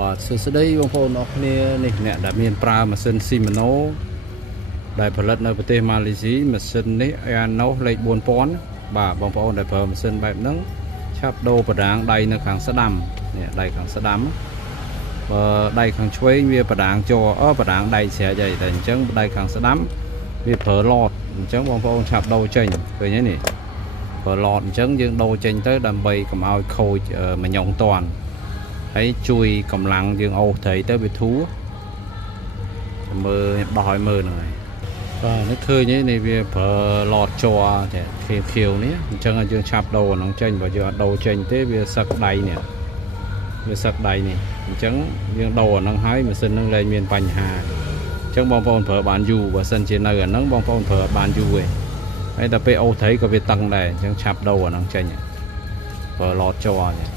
បាទសួស្តីបងប្អូនអរគ្នានេះអ្នកដែលមានប្រើម៉ាស៊ីន Shimano ដែលផលិតនៅប្រទេសម៉ាឡេស៊ីម៉ាស៊ីននេះ Anos លេខ4000បាទបងប្អូនដែលប្រើម៉ាស៊ីនបែបហ្នឹងឆាប់ដូរបដាងដៃនៅខាងស្ដាំនេះដៃខាងស្ដាំបើដៃខាងឆ្វេងវាបដាងជបដាងដៃស្រាច់ហើយតែអញ្ចឹងដៃខាងស្ដាំវាប្រើឡតអញ្ចឹងបងប្អូនឆាប់ដូរចេញឃើញទេនេះប្រើឡតអញ្ចឹងយើងដូរចេញទៅដើម្បីកុំឲ្យខូចមញងតាន់ហើយជួយកម្លាំងយើងអូសត្រីទៅវាធូរមើលដោះឲ្យមើលហ្នឹងហើយបាទនេះឃើញនេះវាប្រើឡតជ័រតែខៀវនេះអញ្ចឹងយើងឆាប់ដូរហ្នឹងចេញបើយើងអត់ដូរចេញទេវាសឹកដៃនេះវាសឹកដៃនេះអញ្ចឹងយើងដូរអាហ្នឹងហើយម៉ាស៊ីនហ្នឹងលែងមានបញ្ហាអញ្ចឹងបងប្អូនប្រើបានយូរបើសិនជានៅអាហ្នឹងបងប្អូនប្រើបានយូរឯងហើយដល់ពេលអូសត្រីក៏វាតឹងដែរអញ្ចឹងឆាប់ដូរអាហ្នឹងចេញប្រើឡតជ័រនេះ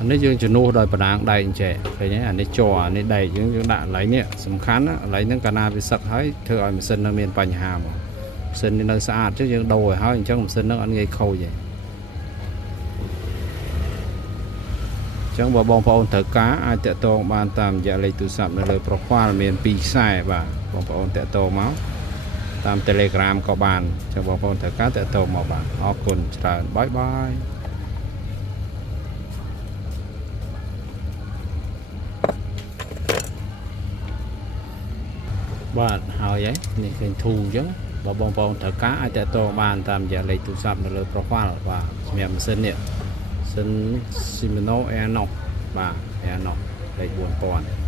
អានេះយើងជំនួសដោយបដាងដែកអញ្ចឹងឃើញទេអានេះជ័រអានេះដែកយើងដាក់កន្លែងនេះសំខាន់កន្លែងហ្នឹងកាលណាវាសឹកហើយធ្វើឲ្យម៉ាស៊ីននឹងមានបញ្ហាមកម៉ាស៊ីននេះនៅស្អាតchứយើងដូរឲ្យហើយអញ្ចឹងម៉ាស៊ីននឹងអត់ងាយខូចទេអញ្ចឹងបើបងប្អូនត្រូវការអាចតាក់ទងបានតាមរយៈលេខទូរស័ព្ទនៅលើ profile មាន2ខ្សែបាទបងប្អូនតាក់ទងមកតាម Telegram ក៏បានអញ្ចឹងបងប្អូនត្រូវការតាក់ទងមកបាទអរគុណច្រើនបាយបាយបាទហើយនេះឃើញធូរអញ្ចឹងបើបងប្អូនត្រូវការអាចតាក់ទងបានតាមរយៈលេខទូរស័ព្ទនៅលើ profile បាទសម្រាប់ម៉ាស៊ីននេះម៉ាស៊ីន Shimano Anos បាទ Anos លេខ4000